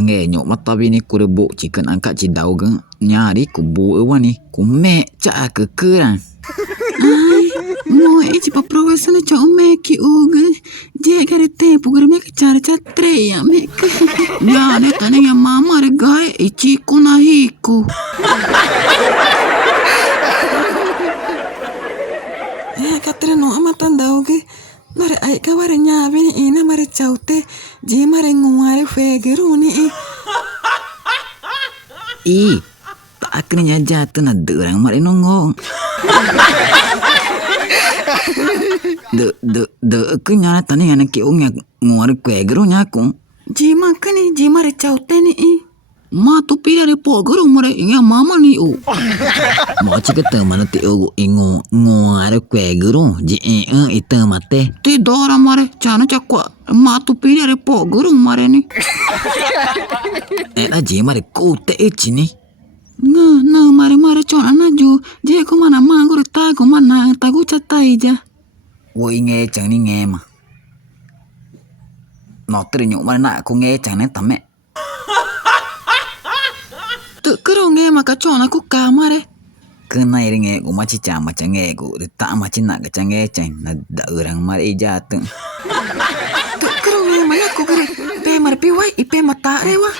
nghe nhộ mắt ta bên cô bộ chỉ cần ăn cả chỉ đầu găng nhà đi của bố ở bên này của mẹ cha cứ à Mo ci pa provare ne ciò me che ugue je gare tempo gare me che c'era treia me ya ne tane ya mama regai e ci kuna hiku katre no amatan dauge mare ai kaware nya bini ina mare chaute je mare ngumare fegeruni tak akhirnya jatuh na derang mare nongong de cứ nhà tani nhà kiểu nhà ngồi quẹt cái nhà cũng ji makani ji mare chaute ni ma tu pira re po garo mare nhà mama ni u ma chỉ cái tờ mà nó tiêu ngồi quẹt garo ji itu mate ti dora mare chana chakwa ma tu pira re po garo mare ni là ji mare cô tệ chi ni na mare chona na ju je ko mana mangoro ta ko mana ta gu chatai ja ôi nghe chẳng đi nghe mà nó từ nhộn mà nãy cô nghe chẳng nên tắm mẹ tự cứ đâu nghe mà cả chọn nó cũng cả mà đấy cứ này đi nghe của mà chỉ chả mà chẳng nghe của tạ mà chỉ nãy cái chẳng nghe chẳng là đỡ rằng mà đi ra tự cứ đâu nghe mà nhá cô cái pe mà pi wai ipe mà ta đấy wa